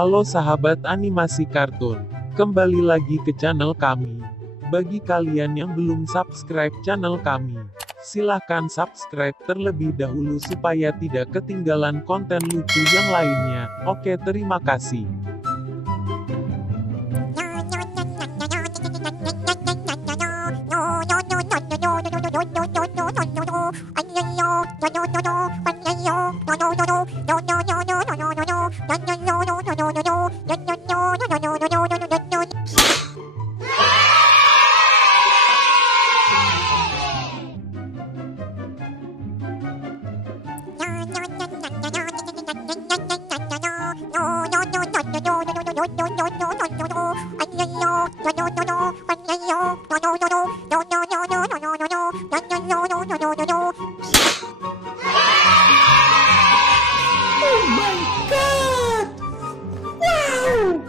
Halo sahabat animasi kartun, kembali lagi ke channel kami. Bagi kalian yang belum subscribe channel kami, silahkan subscribe terlebih dahulu supaya tidak ketinggalan konten lucu yang lainnya. Oke, terima kasih. Oh my god! Wow!